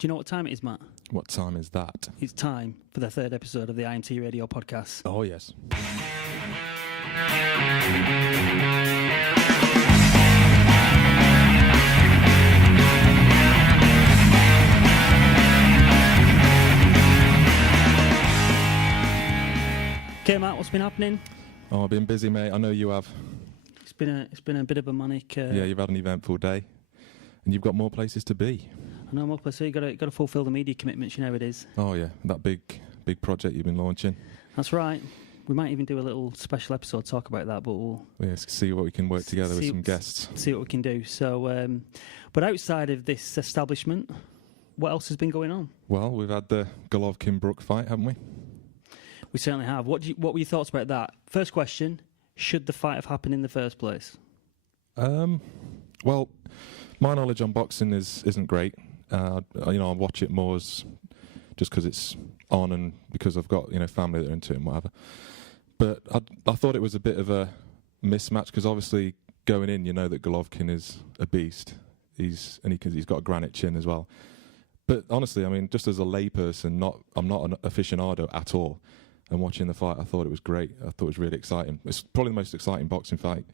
Do you know what time it is, Matt? What time is that? It's time for the third episode of the IMT Radio podcast. Oh, yes. Okay, Matt, what's been happening? Oh, I've been busy, mate. I know you have. It's been a bit of a manic. Yeah, you've had an eventful day, and you've got more places to be. I know I'm up, so you got to fulfil the media commitments. You know it is. Oh yeah, that big project you've been launching. That's right. We might even do a little special episode talk about that, but we'll see what we can work together with some guests. See what we can do. So, but outside of this establishment, what else has been going on? Well, we've had the Golovkin Brook fight, haven't we? We certainly have. What were your thoughts about that? First question: should the fight have happened in the first place? Well, my knowledge on boxing isn't great. I watch it more as just because it's on and because I've got family that are into it and whatever. But I thought it was a bit of a mismatch because obviously going in, you know that Golovkin is a beast. He's got a granite chin as well. But honestly, I mean, just as a layperson, I'm not an aficionado at all. And watching the fight, I thought it was great. I thought it was really exciting. It's probably the most exciting boxing fight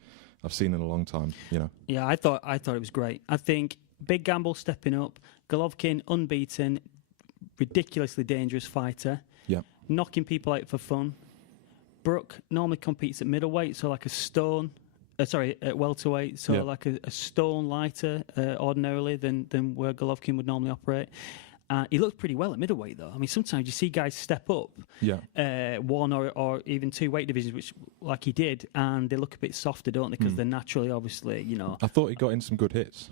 I've seen in a long time. Yeah, I thought it was great. I think big gamble stepping up. Golovkin unbeaten, ridiculously dangerous fighter. Yeah, knocking people out for fun. Brook normally competes at middleweight, so like a stone. At welterweight, so like a stone lighter ordinarily than where Golovkin would normally operate. He looked pretty well at middleweight, though. I mean, sometimes you see guys step up one or even two weight divisions, which like he did, and they look a bit softer, don't they? Because they're naturally, obviously, I thought he got in some good hits.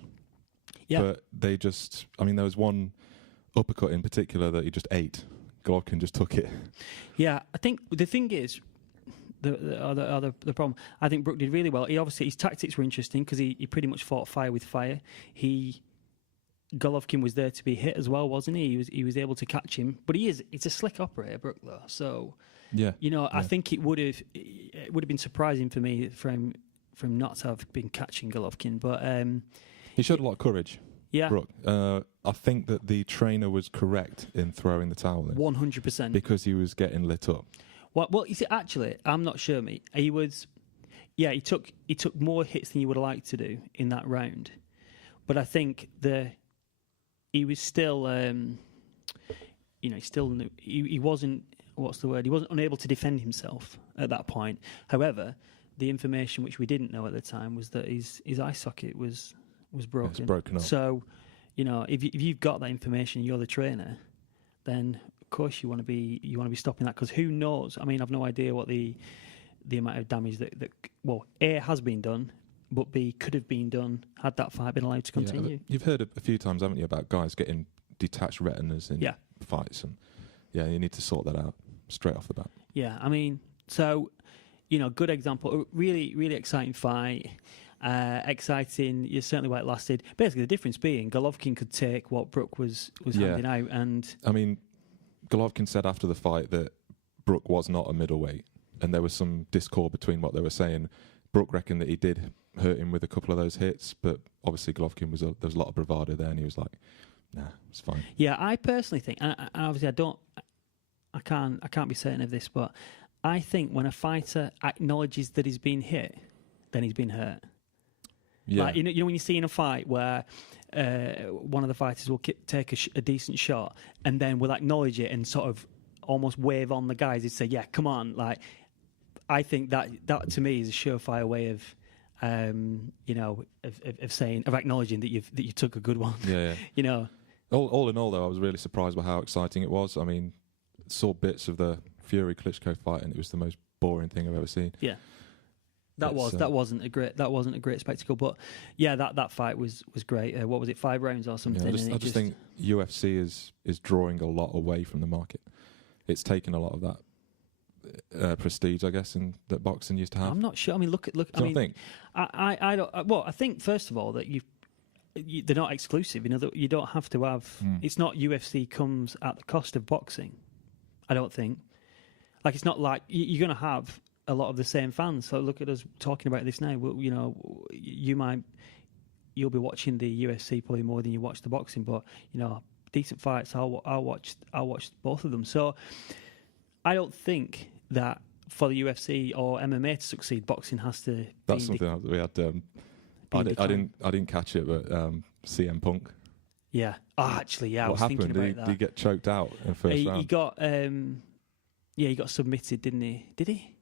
Yeah. But they just, there was one uppercut in particular that he just ate. Golovkin just took it. Yeah, I think the thing is, the problem, I think Brook did really well. His tactics were interesting because he pretty much fought fire with fire. Golovkin was there to be hit as well, wasn't he? He was able to catch him. But it's a slick operator, Brook, though. So, I think it would have been surprising for me from not to have been catching Golovkin. But he showed a lot of courage. Yeah, Brook. I think that the trainer was correct in throwing the towel in. 100%. Because he was getting lit up. Well, you see, actually, I'm not sure, mate. He took more hits than you would have liked to do in that round. But I think he was still, he wasn't, what's the word? He wasn't unable to defend himself at that point. However, the information which we didn't know at the time was that his eye socket was broken. It's broken up. So, if you've got that information, you're the trainer, then of course you want to be stopping that, because who knows? I mean, I've no idea what the amount of damage that A, has been done, but B, could have been done had that fight been allowed to continue. Yeah, you've heard a few times, haven't you, about guys getting detached retinas in fights, and you need to sort that out straight off the bat. Yeah, I mean, so good example, really, really exciting fight. Exciting, certainly why it lasted. Basically, the difference being Golovkin could take what Brook was handing out, and I mean, Golovkin said after the fight that Brook was not a middleweight, and there was some discord between what they were saying. Brook reckoned that he did hurt him with a couple of those hits, but obviously Golovkin there was a lot of bravado there, and he was like, "Nah, it's fine." Yeah, I personally think, and obviously I can't be certain of this, but I think when a fighter acknowledges that he's been hit, then he's been hurt. Yeah. Like, when you see in a fight where one of the fighters will take a decent shot and then will acknowledge it and sort of almost wave on the guys and say, "Yeah, come on!" Like, I think that to me is a surefire way of acknowledging that you took a good one. Yeah. All in all, though, I was really surprised by how exciting it was. I mean, saw bits of the Fury Klitschko fight, and it was the most boring thing I've ever seen. Yeah. That wasn't a great spectacle, but yeah, that fight was great. What was it, 5 rounds or something? Yeah, I just think UFC is drawing a lot away from the market. It's taken a lot of that prestige, I guess, that boxing used to have. I'm not sure. I mean, look. I think. I don't. Well, I think first of all that they're not exclusive. That you don't have to have. It's not UFC comes at the cost of boxing. I don't think. Like, it's not like you're going to have a lot of the same fans. So look at us talking about this now. Well, you'll be watching the UFC probably more than you watch the boxing, but decent fights. I watched both of them. So I don't think that for the UFC or MMA to succeed, boxing has to. That's something that we had. I didn't catch it, but CM Punk. Yeah. Oh, actually, yeah. What I was happened? thinking about that. Did he get choked out in the first round? He got. He got submitted, didn't he? Did he?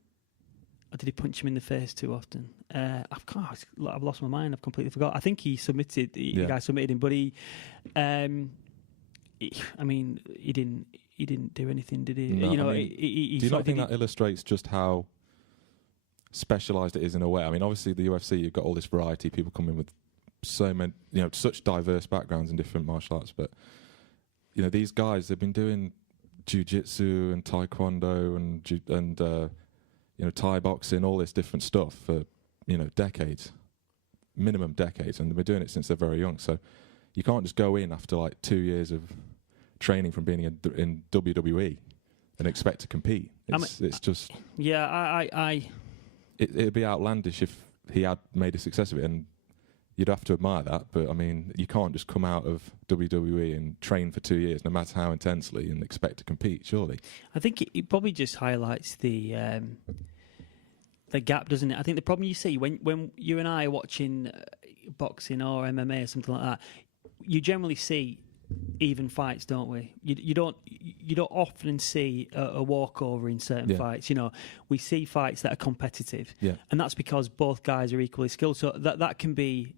Or did he punch him in the face too often? I've lost my mind. I've completely forgot. I think he submitted. The guy submitted him, but he didn't do anything, did he? No, you know, do you not think that illustrates just how specialised it is in a way? I mean, obviously the UFC, you've got all this variety, people come in with so many, such diverse backgrounds in different martial arts, but these guys, they've been doing jiu-jitsu and taekwondo and Thai boxing, all this different stuff for decades, minimum decades, and they've been doing it since they're very young. So you can't just go in after like 2 years of training from being in WWE and expect to compete. It's just it'd be outlandish if he had made a success of it, and you'd have to admire that. But I mean, you can't just come out of WWE and train for 2 years, no matter how intensely, and expect to compete. Surely, I think it probably just highlights the gap, doesn't it? I think the problem you see when you and I are watching boxing or MMA or something like that, you generally see even fights, don't we? You don't often see a walkover in certain fights. We see fights that are competitive, and that's because both guys are equally skilled. So that can be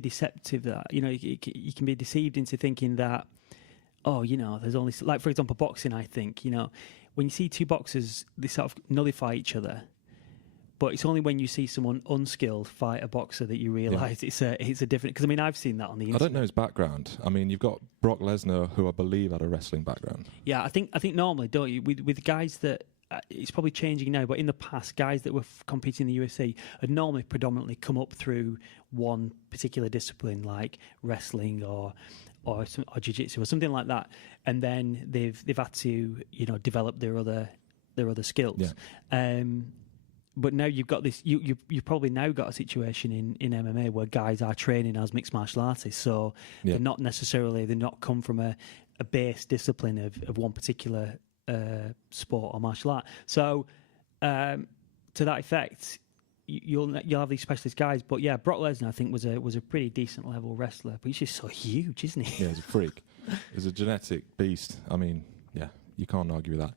deceptive. That you can be deceived into thinking that there's only, like, for example, boxing. I think when you see two boxers, they sort of nullify each other. But it's only when you see someone unskilled fight a boxer that you realise it's a different. Because I mean, I've seen that on the internet. I don't know his background. I mean, you've got Brock Lesnar, who I believe had a wrestling background. Yeah, I think normally, don't you, with guys that it's probably changing now, but in the past, guys that were competing in the UFC had normally predominantly come up through one particular discipline, like wrestling or jiu-jitsu or something like that, and then they've had to develop their other skills. Yeah. But now you've got this. You've probably now got a situation in MMA where guys are training as mixed martial artists, so they're not come from a base discipline of one particular sport or martial art. So to that effect, you'll have these specialist guys. But yeah, Brock Lesnar, I think, was a pretty decent level wrestler, but he's just so huge, isn't he? Yeah, he's a freak. He's a genetic beast. I mean, yeah, you can't argue with that.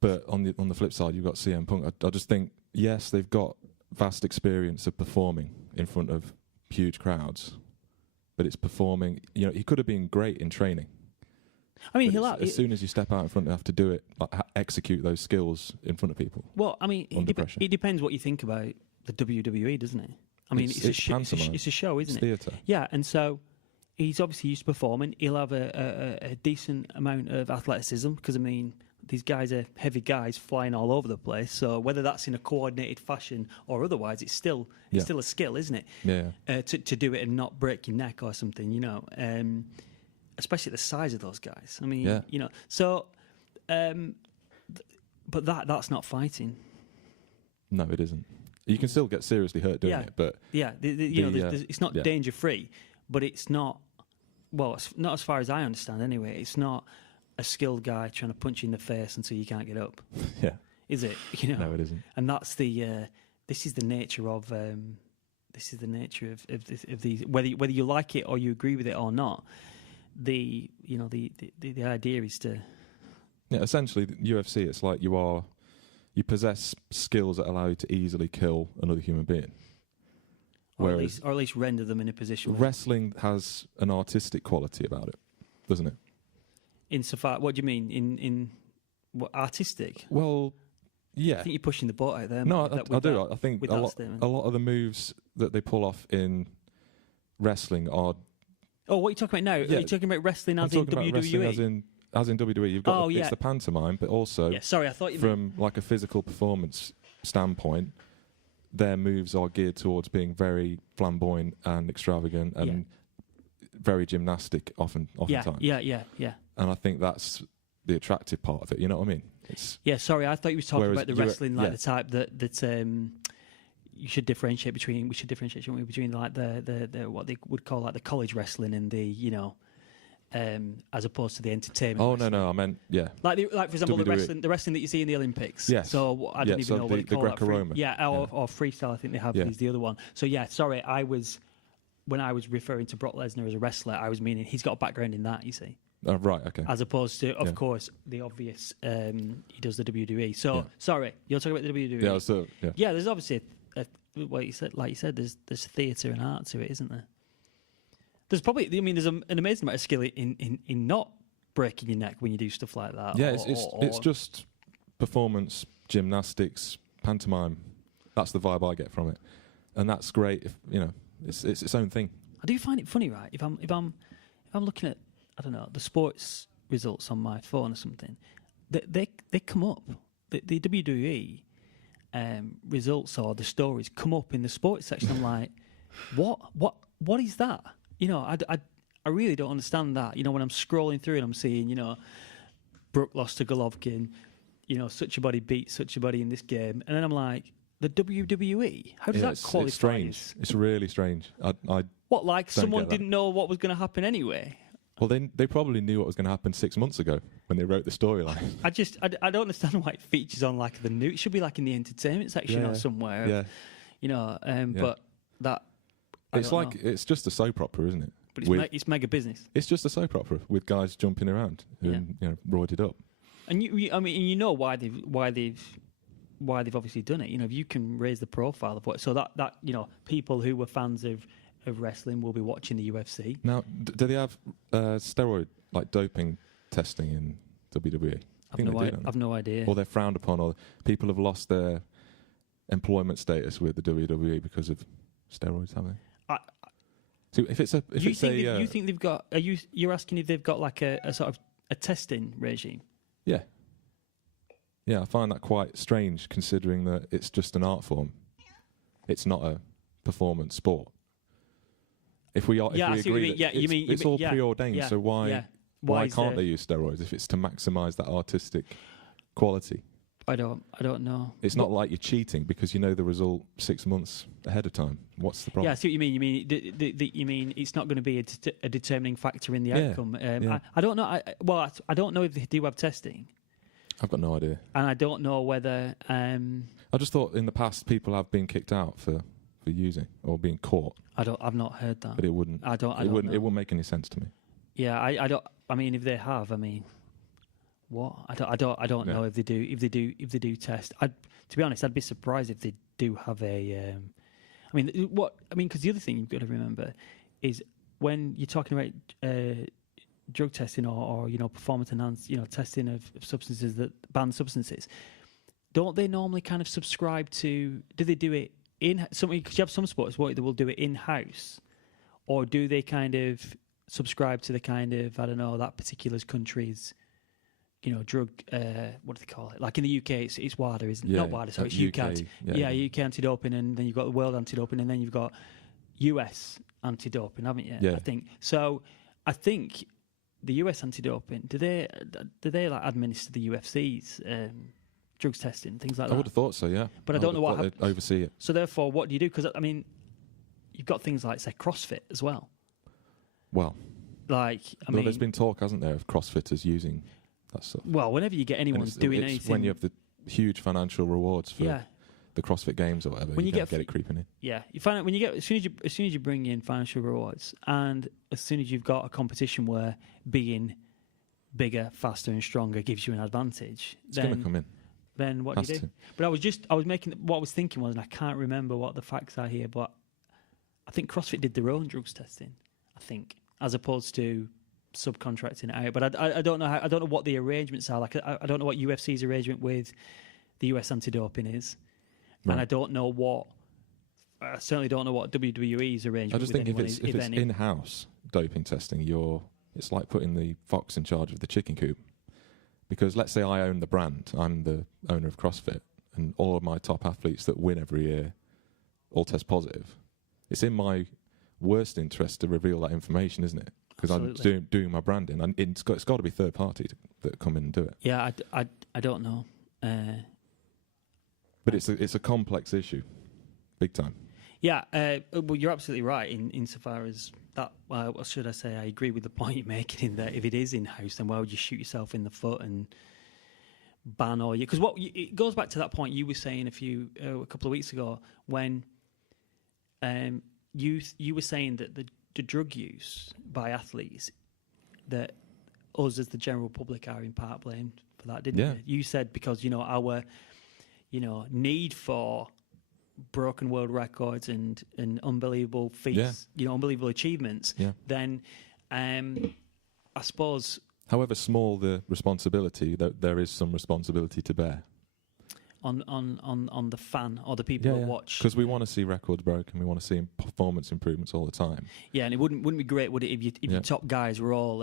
But on the flip side, you've got CM Punk. I just think, yes, they've got vast experience of performing in front of huge crowds, but it's performing. He could have been great in training. I mean, as soon as you step out in front, you have to do it, like, execute those skills in front of people. Well, I mean, it depends what you think about the WWE, doesn't it? I mean, it's a show, isn't it? Theatre. Yeah, and so he's obviously used to performing. He'll have a decent amount of athleticism because, I mean, these guys are heavy guys flying all over the place. So whether that's in a coordinated fashion or otherwise, it's still a skill, isn't it? Yeah. To do it and not break your neck or something, especially the size of those guys. I mean, So, but that's not fighting. No, it isn't. You can still get seriously hurt doing it, but it's not danger free, but it's not. Well, it's not as far as I understand. Anyway, it's not a skilled guy trying to punch you in the face until you can't get up. Yeah. Is it? No, it isn't. And that's the. This is the nature of. This is the nature of these. Whether you like it or you agree with it or not, the idea is to. Yeah, essentially, the UFC. It's like you possess skills that allow you to easily kill another human being. Or at least render them in a position. Wrestling has an artistic quality about it, doesn't it? Insofar, what do you mean? In what, artistic? Well, yeah. I think you're pushing the boat out there. No, I do. I think a lot of the moves that they pull off in wrestling are. Oh, what are you talking about now? Yeah, are you talking about wrestling as in WWE? Wrestling as in WWE. You've got it's the pantomime, but also sorry, I thought you from like a physical performance standpoint, their moves are geared towards being very flamboyant and extravagant and very gymnastic oftentimes. Yeah. And I think that's the attractive part of it. You know what I mean? Sorry, I thought you were talking about the wrestling the type that you should differentiate between. We should differentiate between like the what they would call like the college wrestling and the as opposed to the entertainment. Oh wrestling. no, I meant like for example WWE. the wrestling that you see in the Olympics. Yes. So I don't even know what they call that. Greco-Roman. Or freestyle. I think they have is the other one. So sorry, when I was referring to Brock Lesnar as a wrestler, I was meaning he's got a background in that. You see. Oh, right. Okay. As opposed to, of course, the obvious. He does the WWE. So sorry, you're talking about the WWE. Yeah. So there's obviously what you said. Like you said, there's theatre and art to it, isn't there? There's probably, there's an amazing amount of skill in not breaking your neck when you do stuff like that. Yeah, it's just performance, gymnastics, pantomime. That's the vibe I get from it, and that's great. If it's its own thing. I do find it funny, right? If I'm looking at, I don't know, the sports results on my phone or something, they come up. The WWE results or the stories come up in the sports section. I'm like, what is that? I really don't understand that. When I'm scrolling through and I'm seeing, Brook lost to Golovkin, such a body beat such a body in this game, and then I'm like, the WWE? How does that qualify? It's strange. It's really strange. What, like someone didn't know what was going to happen anyway? Well, they probably knew what was going to happen 6 months ago when they wrote the storyline. I don't understand why it features on like the news. It should be like in the entertainment section or somewhere. Yeah. But that. It's just a soap opera, isn't it? But it's mega business. It's just a soap opera with guys jumping around and roided up. And why they've obviously done it. If you can raise the profile of so that people who were fans of wrestling will be watching the UFC. Now, do they have steroid doping testing in WWE? I've no idea. Or they're frowned upon, or people have lost their employment status with the WWE because of steroids, have they? So you think they've got? You're asking if they've got like a sort of a testing regime? Yeah. Yeah, I find that quite strange considering that it's just an art form. It's not a performance sport. If we agree that it's all preordained, so why can't they use steroids if it's to maximise that artistic quality? I don't know. It's not like you're cheating because you know the result 6 months ahead of time. What's the problem? Yeah, I see what you mean. You mean it's not going to be a determining factor in the outcome. I don't know. I don't know if they do have testing. I've got no idea. And I don't know whether. I just thought in the past people have been kicked out for using or being caught. I've not heard that. But it wouldn't. It wouldn't make any sense to me. Yeah, I don't. I mean, if they have, what? I don't know if they do. If they do test, to be honest, I'd be surprised if they do have a. Because the other thing you've got to remember is when you're talking about drug testing or performance enhanced testing of substances, that banned substances, don't they normally kind of subscribe to? Do they do it in something? Because you have some sports where they will do it in house, or do they kind of subscribe to the kind of that particular country's drug, what do they call it? Like in the UK, it's WADA, isn't it? Not WADA, sorry, it's UK. UK anti-doping, and then you've got the world anti-doping, and then you've got US anti-doping, haven't you? Yeah. I think so. I think the US anti-doping, do they like administer the UFC's drugs testing, things like that? I would have thought so, yeah. But I don't know what they oversee it. So therefore, what do you do? Because you've got things like, say, CrossFit as well. Well, there's been talk, hasn't there, of CrossFitters using that stuff. Well, whenever you get anyone doing anything, when you have the huge financial rewards for the CrossFit Games or whatever, when you get it creeping in. Yeah, you find out when you get as soon as you bring in financial rewards, and as soon as you've got a competition where being bigger, faster, and stronger gives you an advantage, it's going to come in. Then what do you do? But I was thinking was, and I can't remember what the facts are here, but I think CrossFit did their own drugs testing. I think, as opposed to subcontracting it out, but I don't know how. I don't know what the arrangements are. Like I don't know what UFC's arrangement with the US anti-doping is, and I don't know what. I certainly don't know what WWE's arrangement. I just think if it's in-house doping testing, it's like putting the fox in charge of the chicken coop. Because let's say I own the brand, I'm the owner of CrossFit, and all of my top athletes that win every year all test positive. It's in my worst interest to reveal that information, isn't it? Because I'm doing my branding, and it's got to be third party that come in and do it. Yeah, I don't know. But it's a complex issue, big time. Yeah, well, you're absolutely right insofar as what should I say? I agree with the point you're making in that if it is in-house, then why would you shoot yourself in the foot and ban all you? Because it goes back to that point you were saying a couple of weeks ago when you were saying that the drug use by athletes, that us as the general public are in part blamed for that, didn't you? You said because our need for broken world records and unbelievable feats, unbelievable achievements, then I suppose... However small the responsibility, there is some responsibility to bear. On the fan or the people who watch. Because we want to see records broken, we want to see performance improvements all the time. Yeah, and it wouldn't be great, would it, if your top guys were all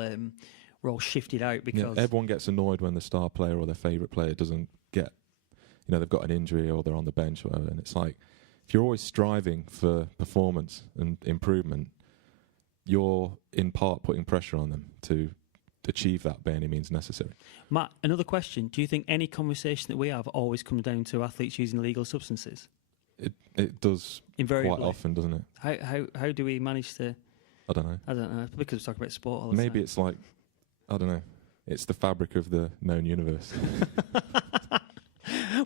shifted out because... everyone gets annoyed when the star player or their favourite player doesn't get... they've got an injury or they're on the bench or whatever, and it's like, if you're always striving for performance and improvement, you're in part putting pressure on them to achieve that by any means necessary. Matt, another question. Do you think any conversation that we have always comes down to athletes using illegal substances? It does invariably. Quite often, doesn't it? How do we manage to... I don't know. It's because we talk about sport all the time. Maybe it's like, I don't know, it's the fabric of the known universe.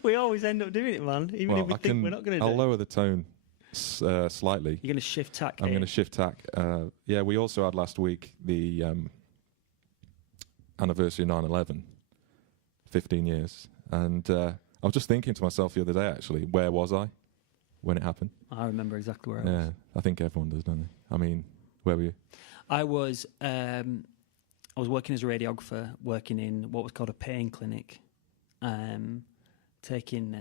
We always end up doing it, man. Even if we think we're not going to do it. I'll lower the tone slightly. You're going to shift tack. I'm going to shift tack. We also had last week the anniversary of 9/11, 15 years. And I was just thinking to myself the other day, actually, where was I when it happened? I remember exactly where I was. Yeah, I think everyone does, don't they? I mean, where were you? I was working as a radiographer, working in what was called a pain clinic. Taking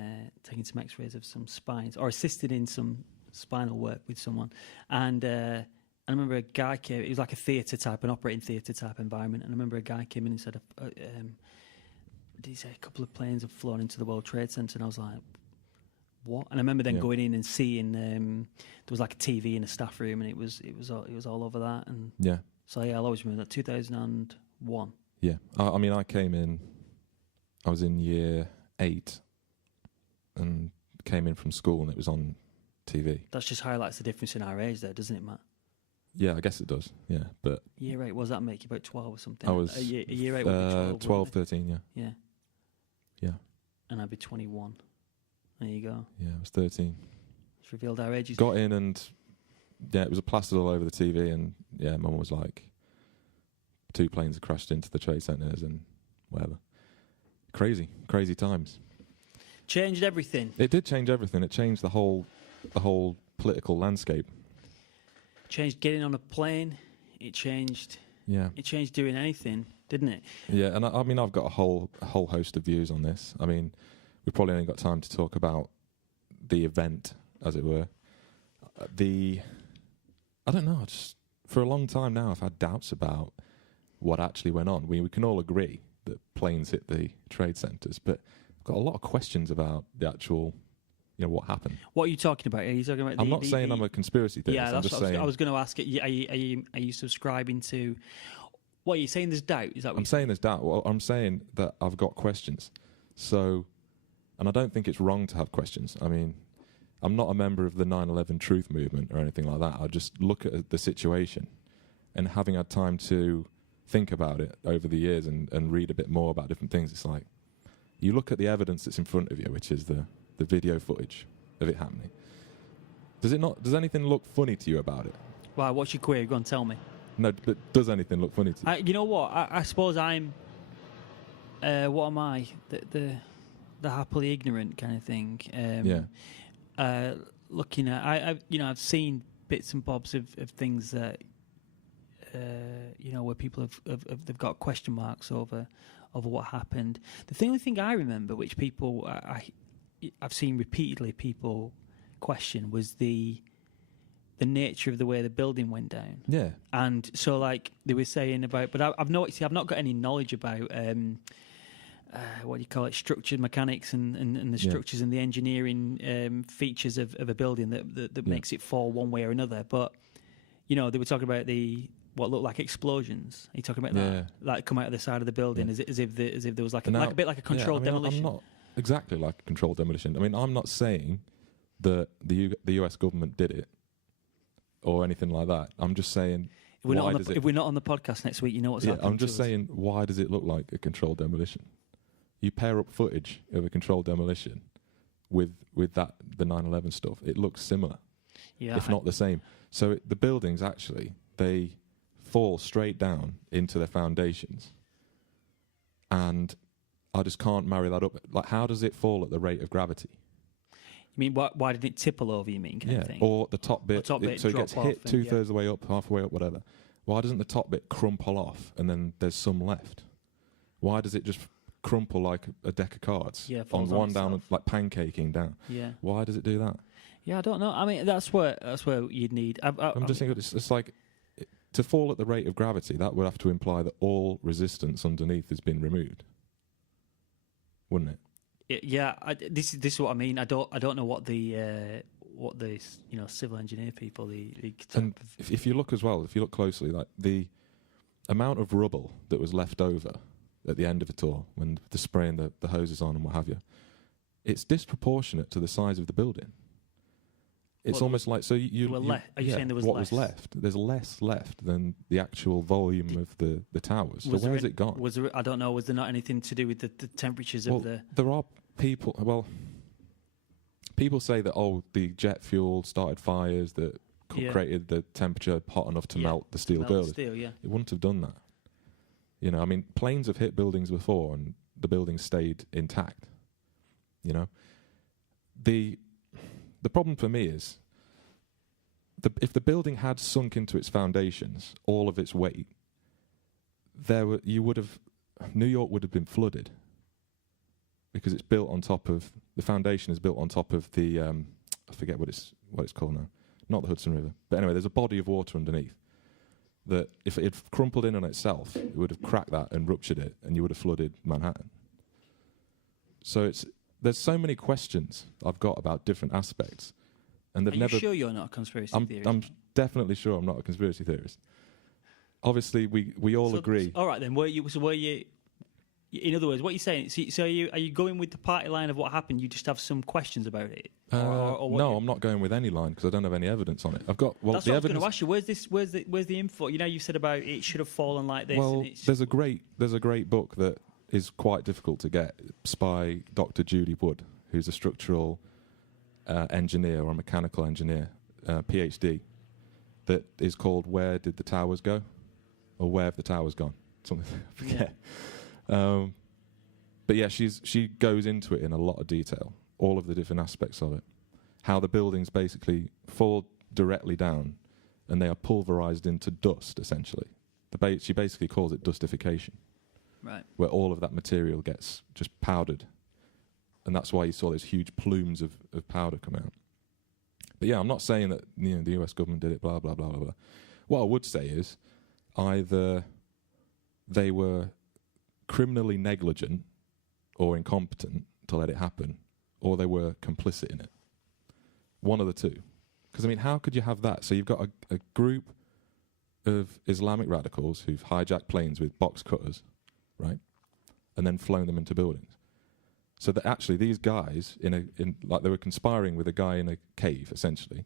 some X-rays of some spines, or assisted in some spinal work with someone, and I remember a guy came. It was like an operating theatre type environment, and I remember a guy came in and said, "Did he say a couple of planes have flown into the World Trade Center?" And I was like, "What?" And I remember then going in and seeing there was like a TV in a staff room, and it was all over that, and so I'll always remember that 2001. Yeah, I mean, I came in. I was in year 8. And came in from school and it was on TV. That just highlights the difference in our age there, doesn't it, Matt? Yeah, I guess it does, yeah. But year 8, what does that make you, about 12 or something? I was... a year 8 would be 12, 13, yeah. Yeah. Yeah. And I'd be 21. There you go. Yeah, I was 13. It's revealed our ages. Got in and, it was plastered all over the TV and, Mum was like, 2 planes crashed into the trade centres and whatever. Crazy times. Changed everything. It did change everything. It changed the whole political landscape. Changed getting on a plane. It changed. Yeah. It changed doing anything, didn't it? Yeah, and I mean, I've got a whole host of views on this. I mean, we've probably only got time to talk about the event, as it were. I don't know. Just for a long time now, I've had doubts about what actually went on. We can all agree that planes hit the trade centres, but got a lot of questions about the actual, what happened. What are you talking about? Are you talking about? I'm not saying I'm a conspiracy theorist. Yeah, that's what I was going to ask. Are you subscribing to? What are you saying? There's doubt. Is that what I'm saying? There's doubt. Well, I'm saying that I've got questions. So, and I don't think it's wrong to have questions. I mean, I'm not a member of the 9/11 Truth Movement or anything like that. I just look at the situation, and having had time to think about it over the years and read a bit more about different things, it's like, you look at the evidence that's in front of you, which is the video footage of it happening. Does anything look funny to you about it? Why? What's your query? Go on, tell me. No, but does anything look funny to you? You know what? I suppose I'm... what am I? The happily ignorant kind of thing. Looking at... I've seen bits and bobs of things that... where people they've got question marks over what happened. The only thing I remember, which people I've seen repeatedly people question, was the nature of the way the building went down. Yeah. And so, like they were saying about, but I've noticed I've not got any knowledge about what do you call it, structured mechanics and the structures and the engineering features of a building that makes it fall one way or another. But they were talking about what looked like explosions. Are you talking about that? Like come out of the side of the building as if there was like a bit like a controlled demolition. I'm not exactly like a controlled demolition. I mean, I'm not saying that the US government did it. or anything like that. I'm just saying, if we're not on the podcast next week, you know what's happening. I'm just saying, why does it look like a controlled demolition? You pair up footage of a controlled demolition with that the 9/11 stuff. It looks similar, if not the same. So the buildings actually, they fall straight down into their foundations, and I just can't marry that up. Like, how does it fall at the rate of gravity? You mean why did it tipple over? You mean kind of thing? Or the top bit, so it gets hit 2/3 of the way up, halfway up, whatever. Why doesn't the top bit crumple off and then there's some left? Why does it just crumple like a deck of cards on one down, like pancaking down? Yeah. Why does it do that? Yeah, I don't know. I mean, that's where you'd need. I'm just thinking it's like to fall at the rate of gravity. That would have to imply that all resistance underneath has been removed, wouldn't it? Yeah, this is what I mean. I don't know what the civil engineer people and if you look as well, if you look closely, like the amount of rubble that was left over at the end of it all, when they're spraying the hoses on and what have you, it's disproportionate to the size of the building. It's almost like so you. Are you saying there was what less? was left? There's less left than the actual volume of the towers. So where's it gone? Was there? I don't know. Was there not anything to do with the temperatures of the? There are people. Well, people say that the jet fuel started fires that created the temperature hot enough to melt the steel girders. It wouldn't have done that. You know, I mean, planes have hit buildings before and the buildings stayed intact. You know, the problem for me is if the building had sunk into its foundations, all of its weight, New York would have been flooded because it's built on top of the foundation is built on top of the I forget what it's called now, not the Hudson River, but anyway, there's a body of water underneath that if it had crumpled in on itself, it would have cracked that and ruptured it, and you would have flooded Manhattan. So there's so many questions I've got about different aspects, and they've never. Are you sure you're not a conspiracy theorist? I'm definitely sure I'm not a conspiracy theorist. Obviously, we all agree. All right, then. Were you? In other words, what you're saying? So are you going with the party line of what happened? You just have some questions about it? Or no, I'm not going with any line because I don't have any evidence on it. I've got that's what I was going to ask you. Where's the info? You know, you said about it should have fallen like this. Well, there's a great book that is quite difficult to get. It's by Dr. Judy Wood, who's a structural engineer or a mechanical engineer, PhD, that is called "Where Did the Towers Go?" or "Where Have the Towers Gone?" Something I forget. Yeah. But yeah, she goes into it in a lot of detail, all of the different aspects of it, how the buildings basically fall directly down, and they are pulverized into dust. Essentially, she basically calls it dustification. Right. Where all of that material gets just powdered. And that's why you saw those huge plumes of powder come out. But yeah, I'm not saying that the US government did it, blah, blah, blah, blah, blah. What I would say is either they were criminally negligent or incompetent to let it happen, or they were complicit in it. One of the two. Because, I mean, how could you have that? So you've got a group of Islamic radicals who've hijacked planes with box cutters, right, and then flown them into buildings. So that actually these guys like they were conspiring with a guy in a cave essentially,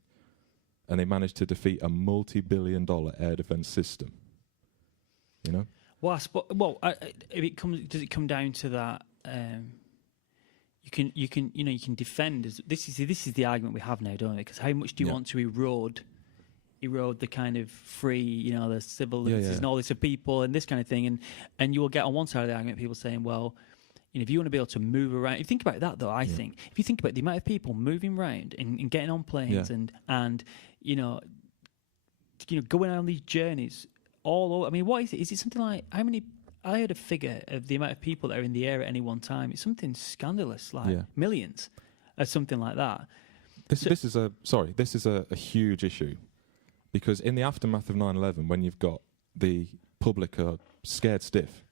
and they managed to defeat a multi-billion-dollar air defense system. You know. If it comes, does it come down to that? You can defend. This is the argument we have now, don't we? Because how much do you want to erode the kind of free, the civil liberties and all this of people and this kind of thing, and you will get on one side of the argument people saying, well, if you want to be able to move around, if you think about that though, I think if you think about the amount of people moving around and getting on planes and going on these journeys all over. I mean, what is it? Is it something like how many? I heard a figure of the amount of people that are in the air at any one time. It's something scandalous, like millions, or something like that. This is a huge issue. Because in the aftermath of 9/11, when you've got the public are scared stiff,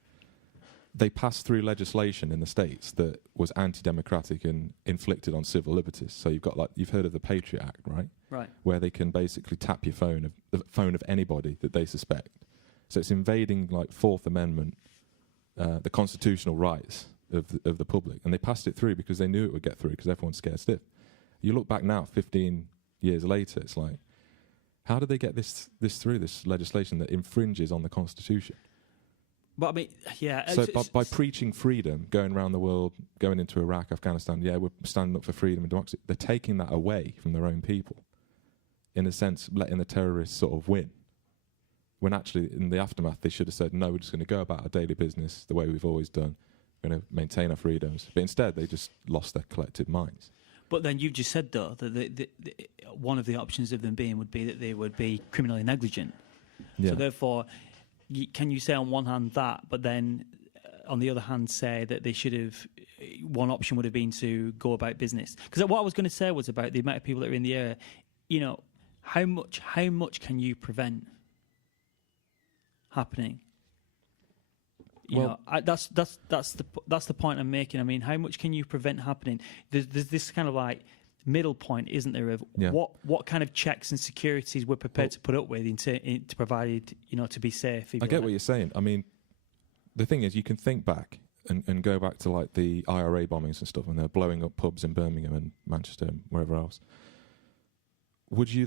they passed through legislation in the States that was anti-democratic and inflicted on civil liberties. So you've heard of the Patriot Act, right? Right. Where they can basically tap the phone of anybody that they suspect. So it's invading like Fourth Amendment, the constitutional rights of the public, and they passed it through because they knew it would get through because everyone's scared stiff. You look back now, 15 years later, it's like. How did they get this through, this legislation that infringes on the Constitution? But I mean, yeah. So by preaching freedom, going around the world, going into Iraq, Afghanistan, we're standing up for freedom and democracy. They're taking that away from their own people, in a sense, letting the terrorists sort of win. When actually, in the aftermath, they should have said, no, we're just going to go about our daily business the way we've always done. We're going to maintain our freedoms. But instead, they just lost their collective minds. But then you just said, though, that one of the options of them being would be that they would be criminally negligent. Yeah. So therefore, can you say on one hand that, but then on the other hand say that they should have, one option would have been to go about business? Because what I was going to say was about the amount of people that are in the area. You know, how much can you prevent happening? That's the point I'm making. I mean, how much can you prevent happening? There's this kind of like middle point, isn't there, of what kind of checks and securities we're prepared to put up with to provide, to be safe. I get what you're saying. I mean, the thing is, you can think back and go back to like the IRA bombings and stuff, and they're blowing up pubs in Birmingham and Manchester and wherever else. Do you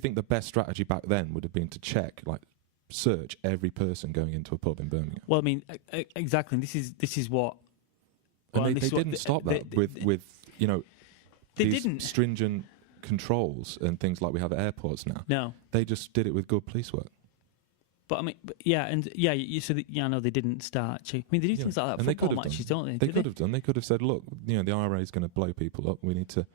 think the best strategy back then would have been to search every person going into a pub in Birmingham? Well, I mean, exactly. This is what. And they didn't stop that with these stringent controls and things like we have at airports now. No, they just did it with good police work. But I mean, I know they didn't start. I mean, they do things like that. And football matches, don't they? They could have done. They could have said, "Look, the IRA is going to blow people up. We need to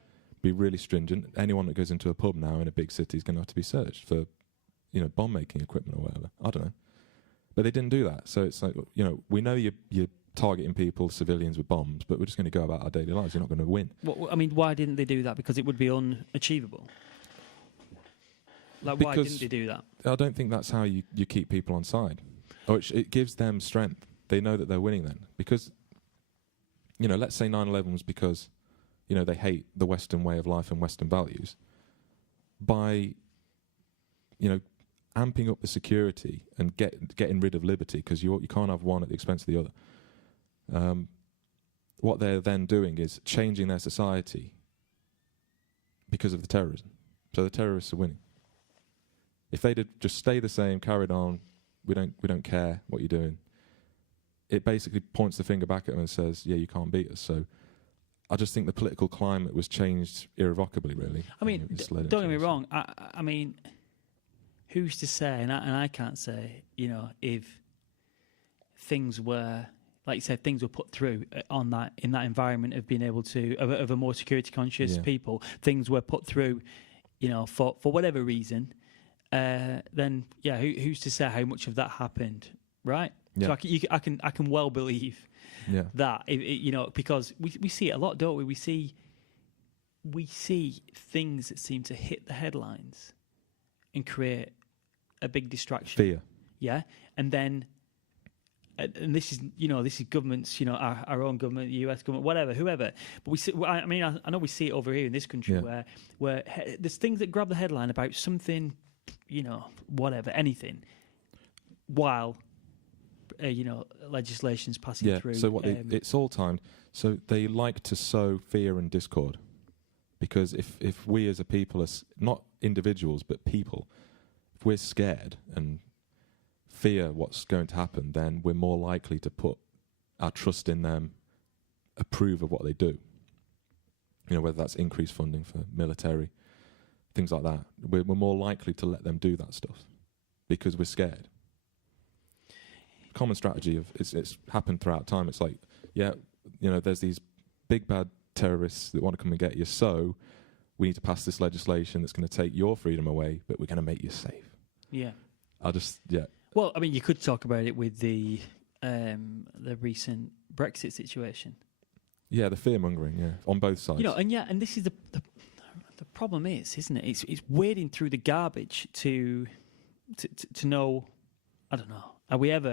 be really stringent. Anyone that goes into a pub now in a big city is going to have to be searched for, bomb making equipment or whatever." I don't know, but they didn't do that. So it's like, we know you're targeting people, civilians with bombs, but we're just going to go about our daily lives. You're not going to win. Well, I mean, why didn't they do that? Because it would be unachievable. Why didn't they do that? I don't think that's how you keep people on side. Or it gives them strength. They know that they're winning then. Because, let's say 9/11 was because, they hate the Western way of life and Western values. By, amping up the security and getting rid of liberty, because you can't have one at the expense of the other. What they're then doing is changing their society because of the terrorism. So the terrorists are winning. If they did just stay the same, carried on, we don't care what you're doing, it basically points the finger back at them and says, yeah, you can't beat us. So I just think the political climate was changed irrevocably, really. I mean, don't get me wrong. I mean, who's to say, and I can't say, if things were, like you said, things were put through in that environment of being able to, of a more security conscious people, things were put through, for whatever reason. Then who's to say how much of that happened, right? Yeah. So I can well believe that, because we see it a lot, don't we? We see things that seem to hit the headlines and create a big distraction. Fear. Yeah, and then and this is governments, our own government, the US government, whatever, whoever. But we see. I mean, I know we see it over here in this country where there's things that grab the headline about something. Whatever, anything, while, legislation's passing through. So it's all timed. So they like to sow fear and discord. Because if we as a people, not individuals, but people, if we're scared and fear what's going to happen, then we're more likely to put our trust in them, approve of what they do. Whether that's increased funding for military, things like that. We're more likely to let them do that stuff because we're scared. Common strategy of it's happened throughout time. It's like, there's these big bad terrorists that want to come and get you, so we need to pass this legislation that's going to take your freedom away, but we're going to make you safe. Yeah. Well, I mean, you could talk about it with the recent Brexit situation. Yeah, the fear mongering, on both sides. And this is the problem isn't it? It's wading through the garbage to know. I don't know.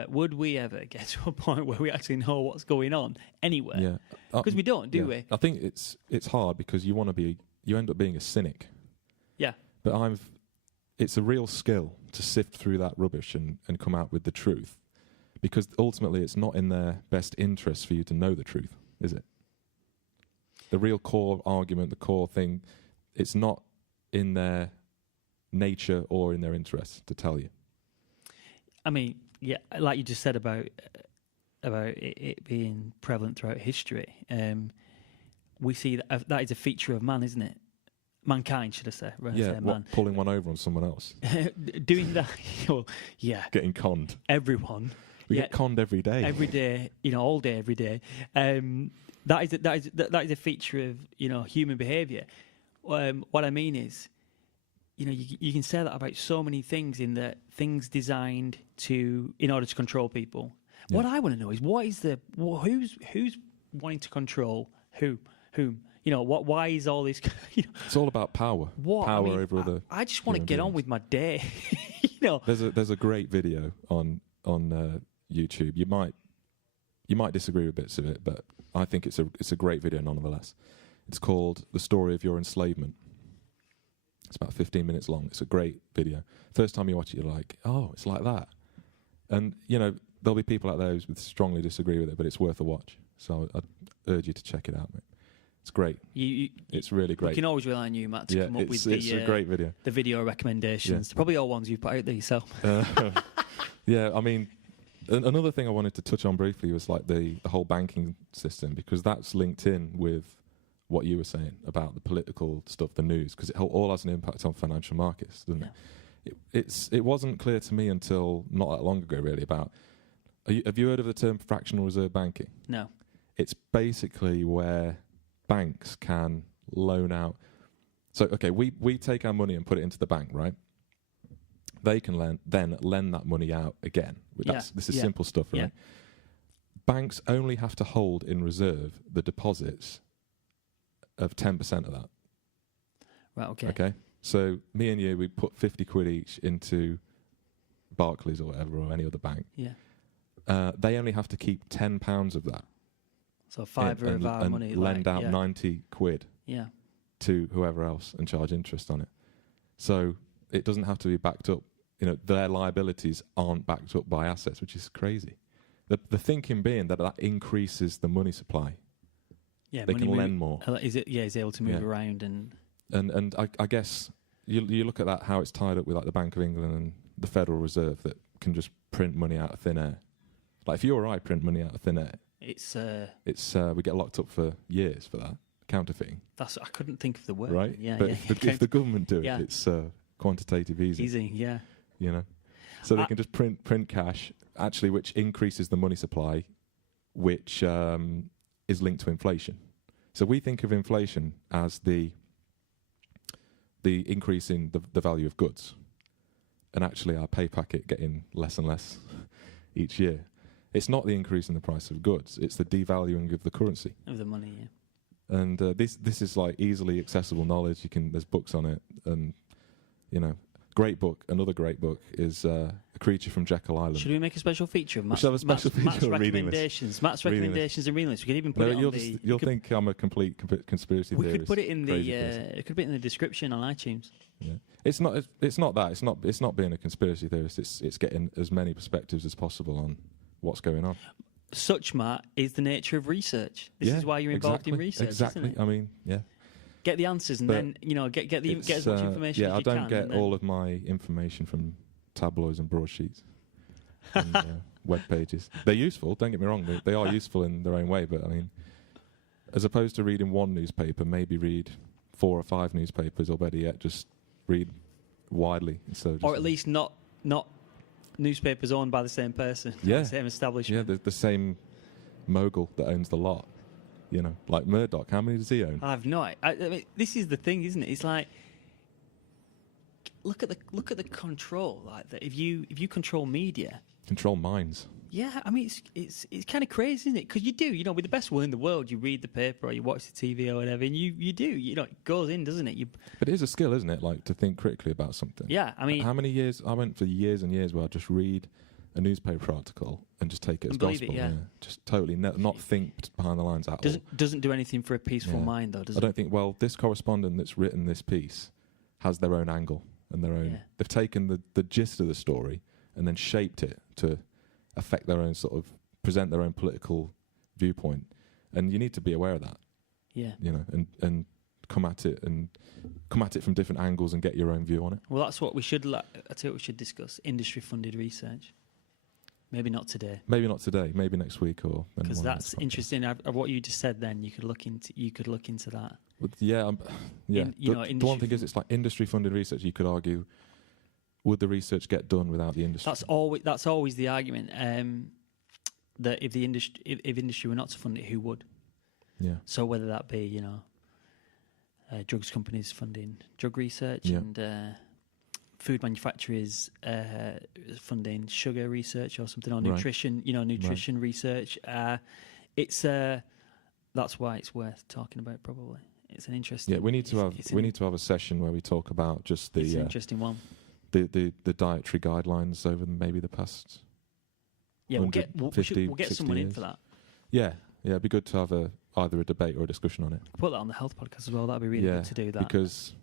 Would we ever get to a point where we actually know what's going on anywhere? Yeah, because we don't, do we? I think it's hard because you end up being a cynic. Yeah. But it's a real skill to sift through that rubbish and come out with the truth, because ultimately it's not in their best interest for you to know the truth, is it? The real core argument, the core thing. It's not in their nature or in their interests to tell you. I mean, yeah, like you just said about it being prevalent throughout history. We see that is a feature of man, isn't it? Mankind, should I say? Yeah, man. Pulling one over on someone else. Doing that, well, yeah. Getting conned. Everyone. We get conned every day. Every day, all day, every day. That is a feature of human behaviour. What I mean is, you can say that about so many things, in that things designed in order to control people. Yeah. What I want to know is who's wanting to control whom? Why is all this? It's all about power. Power over other. I just want to get on with my day. There's a great video on YouTube. You might disagree with bits of it, but I think it's a great video nonetheless. It's called "The Story of Your Enslavement." It's about 15 minutes long. It's a great video. First time you watch it, you're like, oh, it's like that. And there'll be people out there who strongly disagree with it, but it's worth a watch. So I'd urge you to check it out, mate. It's great. It's really great. You can always rely on you, Matt, to come up with it's a great video. The video recommendations. Yeah. Probably all ones you've put out there yourself. Yeah, I mean, another thing I wanted to touch on briefly was like the whole banking system, because that's linked in with what you were saying about the political stuff, the news, because it all has an impact on financial markets, doesn't it? It wasn't clear to me until not that long ago, really, about... Have you heard of the term fractional reserve banking? No. It's basically where banks can loan out. So, okay, we take our money and put it into the bank, right? They can then lend that money out again. This is simple stuff, right? Yeah. Banks only have to hold in reserve the deposits of 10% of that. Right, okay. Okay? So, me and you, we put 50 quid each into Barclays or whatever, or any other bank. Yeah. They only have to keep £10 of that. So £5 of our money. Lend out 90 quid to whoever else and charge interest on it. So it doesn't have to be backed up. Their liabilities aren't backed up by assets, which is crazy. The thinking being that increases the money supply. Yeah, they can lend more. Is able to move around and I guess you look at that, how it's tied up with like the Bank of England and the Federal Reserve that can just print money out of thin air. Like if you or I print money out of thin air, it's we get locked up for years for that counterfeiting. I couldn't think of the word. Right? Yeah. But if the government do it, it's quantitative easing. Easing, yeah. So they can just print cash, actually, which increases the money supply, which is linked to inflation. So we think of inflation as the increase in the value of goods, and actually our pay packet getting less and less each year. It's not the increase in the price of goods; it's the devaluing of the currency of the money. Yeah. And this is like easily accessible knowledge. There's books on it, and great book. Another great book is A Creature from Jekyll Island. Should we make a special feature of Matt's recommendations? Matt's recommendations and reading list. We could even put it on the... You'll think I'm a complete conspiracy theorist. We could put it in the description on iTunes. Yeah. It's not that. It's not being a conspiracy theorist. It's getting as many perspectives as possible on what's going on. Such, Matt, is the nature of research. This is why you're involved in research. Exactly. Isn't it? I mean, yeah. Get the answers and then get as much information as you can. I don't get all of my information from tabloids and broadsheets and web pages. They're useful, don't get me wrong. They are useful in their own way, but I mean, as opposed to reading one newspaper, maybe read 4 or 5 newspapers, or better yet, just read widely. Or at least not newspapers owned by the same person, the same establishment. Yeah, the same mogul that owns the lot. Like Murdoch, how many does he own? I have no idea. I mean, this is the thing, isn't it? It's like, look at the control. Like that, if you control media, control minds. Yeah, I mean it's kind of crazy, isn't it? Because you do, with the best will in the world, you read the paper or you watch the TV or whatever, and you do, it goes in, doesn't it? But it is a skill, isn't it? Like to think critically about something. Yeah, I mean, how many years I went for years and years where I just read a newspaper article and just take it as gospel. Just totally not think behind the lines at all. Doesn't do anything for a peaceful mind, though, does it? I don't think, this correspondent that's written this piece has their own angle and their own... Yeah. They've taken the gist of the story and then shaped it to affect their own present their own political viewpoint. And you need to be aware of that. Yeah. And come at it from different angles and get your own view on it. Well, that's what we should. I tell you what we should discuss: industry-funded research. Maybe not today. Maybe not today. Maybe next week or. Because that's interesting. What you just said. Then you could look into that. But yeah. The one thing is, it's like industry-funded research. You could argue, would the research get done without the industry? That's always the argument. That if industry were not to fund it, who would? Yeah. So whether that be drugs companies funding drug research and food manufacturers funding sugar research or something, or nutrition, nutrition research. That's why it's worth talking about. Probably it's an interesting. Yeah, we need to have a session where we talk about just the. It's an interesting one. The dietary guidelines over maybe the past. Yeah, we'll get someone years. in for that. Yeah, it'd be good to have either a debate or a discussion on it. Put that on the health podcast as well. That'd be really good to do that, because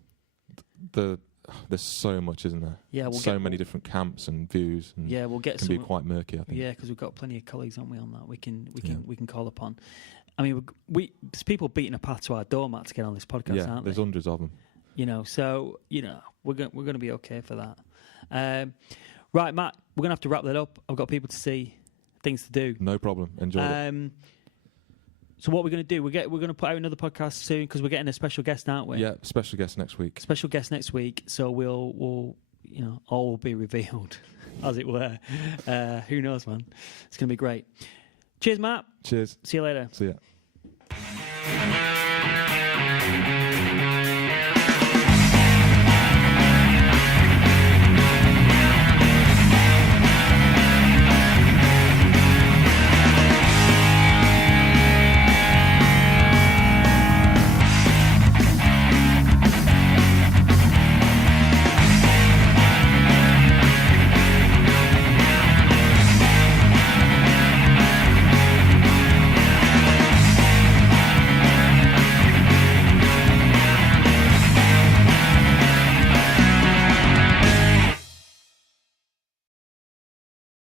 there's so much, isn't there? Yeah, many different camps and views. And we'll get. It can be quite murky, I think. Yeah, because we've got plenty of colleagues, haven't we, on that? We can call upon. I mean, there's people beating a path to our doormat to get on this podcast, aren't there? There's hundreds of them. So we're going to be okay for that. Right, Matt, we're going to have to wrap that up. I've got people to see, things to do. No problem. Enjoy it. So what we're going to do, we're going to put out another podcast soon because we're getting a special guest, aren't we? Yeah, special guest next week. Special guest next week. So we'll all will be revealed, as it were. Who knows, man? It's going to be great. Cheers, Matt. Cheers. See you later. See ya.